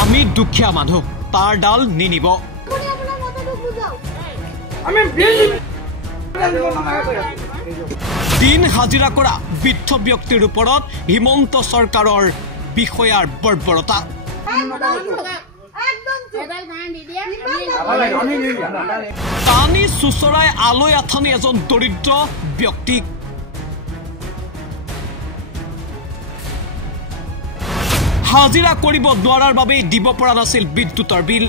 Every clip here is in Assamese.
আমি দুখীয়া মানুহ তাৰ ডাল নিনিব দিন হাজিৰা কৰা বৃদ্ধ ব্যক্তিৰ ওপৰত হিমন্ত চৰকাৰৰ বিষয়াৰ বৰ্বৰতা পানী চুচৰাই আলৈ আথানি এজন দৰিদ্ৰ ব্যক্তিক হাজিৰা কৰিব নোৱাৰাৰ বাবে দিব পৰা নাছিল বিদ্যুতৰ বিল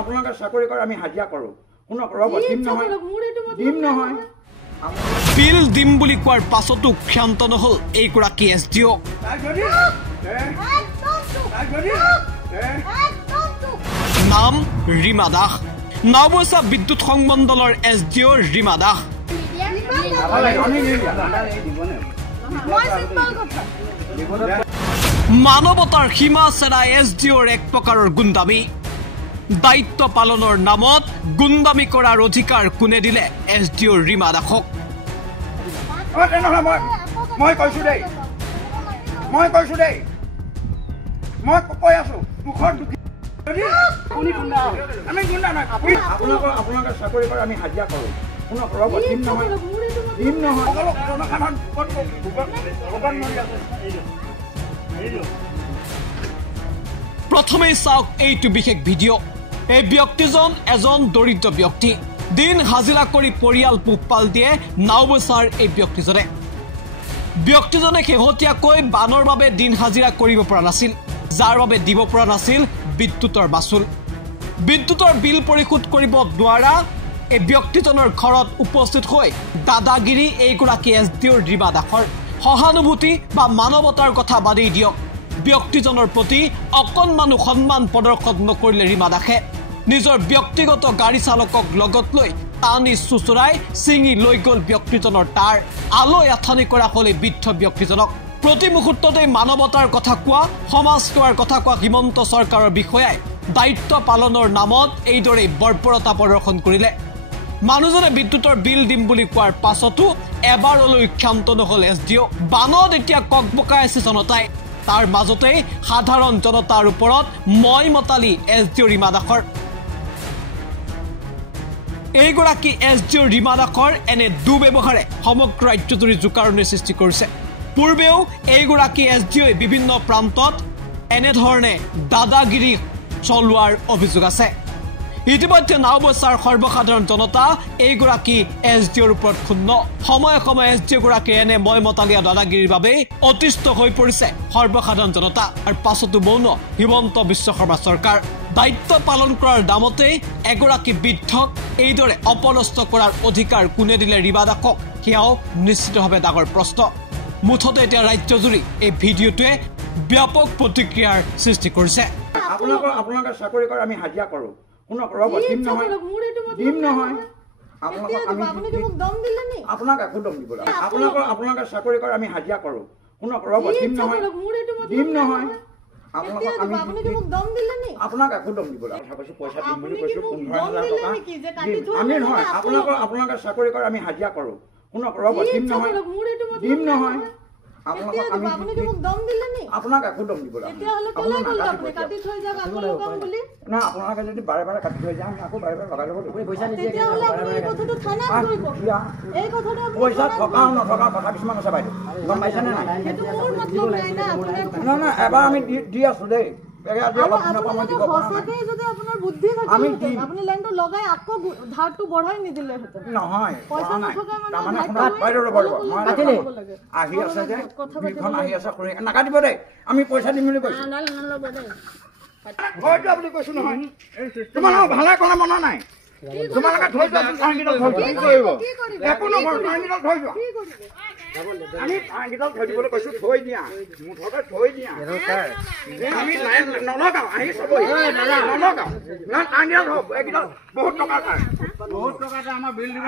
আপোনালোকে চাকৰি কৰে আমি হাজিৰা কৰোঁ বিল দিম বুলি কোৱাৰ পাছতো ক্ষান্ত নহল এইগৰাকী SDO নাম ৰীমা দাস নাওবৈচা বিদ্যুৎ সংমণ্ডলৰ SDO ৰীমা দাস মানৱতাৰ সীমা চেৰা SDOৰ এক প্ৰকাৰৰ গুণ্ডামী দায়িত্ব পালনৰ নামত গুণ্ডামী কৰাৰ অধিকাৰ কোনে দিলে SDO ৰীমা দাসক মই কৈছো দেই মই কৈ আছো আপোনালোকে চাকৰি কৰে আমি হাজিৰা কৰোঁ প্ৰথমে চাওক এইটো বিশেষ ভিডিঅ' এই ব্যক্তিজন এজন দৰিদ্ৰ ব্যক্তি দিন হাজিৰা কৰি পৰিয়াল পোহপাল দিয়ে নাওবৈচাৰ এই ব্যক্তিজনে শেহতীয়াকৈ বানৰ বাবে দিন হাজিৰা কৰিব পৰা নাছিল যাৰ বাবে দিব পৰা নাছিল বিদ্যুতৰ বাছুল বিদ্যুতৰ বিল পৰিশোধ কৰিব নোৱাৰা এই ব্যক্তিজনৰ ঘৰত উপস্থিত হৈ দাদাগিৰি এইগৰাকী SDOৰ ৰীমা দাসৰ সহানুভূতি বা মানৱতাৰ কথা বাদেই দিয়ক ব্যক্তিজনৰ প্ৰতি অকণমানো সন্মান প্ৰদৰ্শন নকৰিলে ৰীমা দাসে নিজৰ ব্যক্তিগত গাড়ী চালকক লগত লৈ টানি চুচৰাই চিঙি লৈ গ'ল ব্যক্তিজনৰ তাৰ আলৈ আথানি কৰা হলে বৃদ্ধ ব্যক্তিজনক প্ৰতি মুহূৰ্ততে মানৱতাৰ কথা কোৱা সমাজ সেৱাৰ কথা কোৱা হিমন্ত চৰকাৰৰ বিষয়াই দায়িত্ব পালনৰ নামত এইদৰে বৰ্বৰতা প্ৰদৰ্শন কৰিলে মানুহজনে বিদ্যুতৰ বিল দিম বুলি কোৱাৰ পাছতো এবাৰলৈ ক্ষান্ত নহল SDO বানত এতিয়া ককবকাই আছে জনতাই তাৰ মাজতে সাধাৰণ জনতাৰ ওপৰত মই মতালি SDO ৰীমা দাসৰ এইগৰাকী SDO ৰীমা দাসৰ এনে দুৰ্ব্যৱহাৰে সমগ্ৰ ৰাজ্যজুৰি জোকাৰণিৰ সৃষ্টি কৰিছে পূৰ্বেও এইগৰাকী SDOই বিভিন্ন প্ৰান্তত এনেধৰণে দাদাগিৰি চলোৱাৰ অভিযোগ আছে ইতিমধ্যে নাওবৈচাৰ সৰ্বসাধাৰণ জনতা এইগৰাকী SDOৰ ওপৰত ক্ষুণ্ণ সময়ে সময়ে SDO গৰাকী এনে মই মতালীয়া দাদাগিৰিৰ বাবে অতিষ্ঠ হৈ পৰিছে সৰ্বসাধাৰণ জনতা আৰু পাছতো মৌন হিমন্ত বিশ্ব শৰ্মা চৰকাৰ দায়িত্ব পালন কৰাৰ দামতে এগৰাকী বৃদ্ধক এইদৰে অপদস্থ কৰাৰ অধিকাৰ কোনে দিলে ৰীমা দাসক সেয়াও নিশ্চিতভাৱে ডাঙৰ প্ৰশ্ন মুঠতে এতিয়া ৰাজ্যজুৰি এই ভিডিঅ'টোৱে ব্যাপক প্ৰতিক্ৰিয়াৰ সৃষ্টি কৰিছে আপোনালোকে চাকৰি কৰে আমি হাজিৰা কৰোঁ আপোনাক একো দম দিব আপোনালোকে চাকৰি কৰে আমি হাজিৰা কৰোঁ আপোনাক একো দম দিব পইচা দিম বুলি কৈছো 15,000 টকা আমি নহয় আপোনালোকে চাকৰি কৰে আমি হাজিৰা কৰোঁ দিম নহয় আপোনাক একো দম দিব না আপোনালোকে যদি বাৰে বাৰে কাটি থৈ যায় আমি আকৌ বাৰে বাৰে লগাই ল'ব পইচা থকাও নথকা কথা কিছুমান আছে বাইদেউ গম পাইছেনে নাই না এবাৰ আমি দি আছো দেই আহি আছে যে বিলখন আহি আছে নাকাটিব দেই আমি পইচা দিম বুলি কৈছো বুলি কৈছো নহয় তোমালোকক ভালে ক'লে মনা নাই তোমালোকে থৈ যোৱা একো নকৰো থৈ যোৱা আমি পাঁচকেইডাল থৈ দিবলৈ কৈছো থৈ দিয়া মুঠতে থৈ দিয়া আমি নলগাওঁ আহি চাবহি নলগাওঁ আনকেইডাল হওক এইকেইডাল বহুত টকা আমাৰ বিল দিব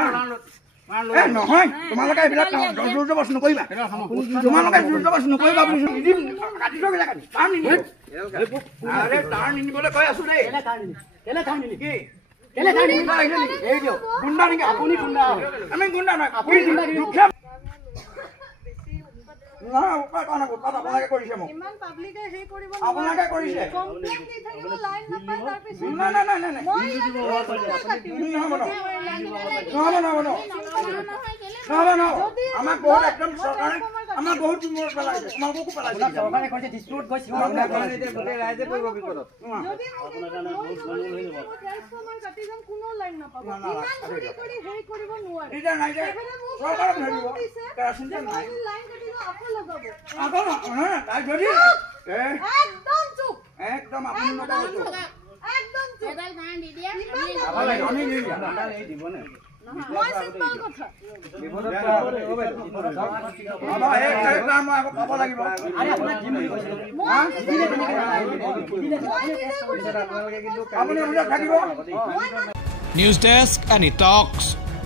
নহয় তোমালোকে এইবিলাক জোৰ জবৰদস্তি নকৰিবা তোমালোকে জোৰ জবৰদস্তি নকৰিবা কাটি থৈ তাৰ নিনিবলৈ কৈ আছো দেই কি গুণ্ডা নেকি আপুনি গুণ্ডা আমি গুণ্ডা নহয় আপুনি নহয় উৎপাত কৰা নাই উৎপাত আপোনালোকে কৰিছে মোক ইমান পাব্লিকে হেৰি কৰিব আপোনালোকে কৰিছে কমপ্লেইন দি থাকিব লাইন নাপায় তাৰ পিছত নাই নাই নাই নাই মই আমাক বহুত একদম চৰকাৰে আমাক বহুত মূৰত পেলাইছে তোমালোককো পেলাইছে চৰকাৰে কৈছে ডিস্ট্ৰিক্ট গৈছে ৰাইজে পৰিব বিপদত যদি ট্ৰান্সফৰ্মাৰ কাটি যাম কোনো লাইন নাপাব ইমান ধৰি কৰি হেৰি কৰিব নোৱাৰে এতিয়া নাই যে চৰকাৰে ধৰিব কেৰাচিন তেল নাই লাইন কাটি যাম আকৌ লগাব আকৌ নহয় তাই যদি একদম চুপ একদম আপুনি নকৰিব একদম চুপ এডাল গান দি দিয়া আমি নিদিয়া দিবনে মই চিম্পল কথা বিপদত বাবা এক কাম মই আকৌ পাব লাগিব আরে আপোনাক কি বুলি কৈছে আপুনি ওলাই থাকিব নিউজ ডেস্ক এনি টক্স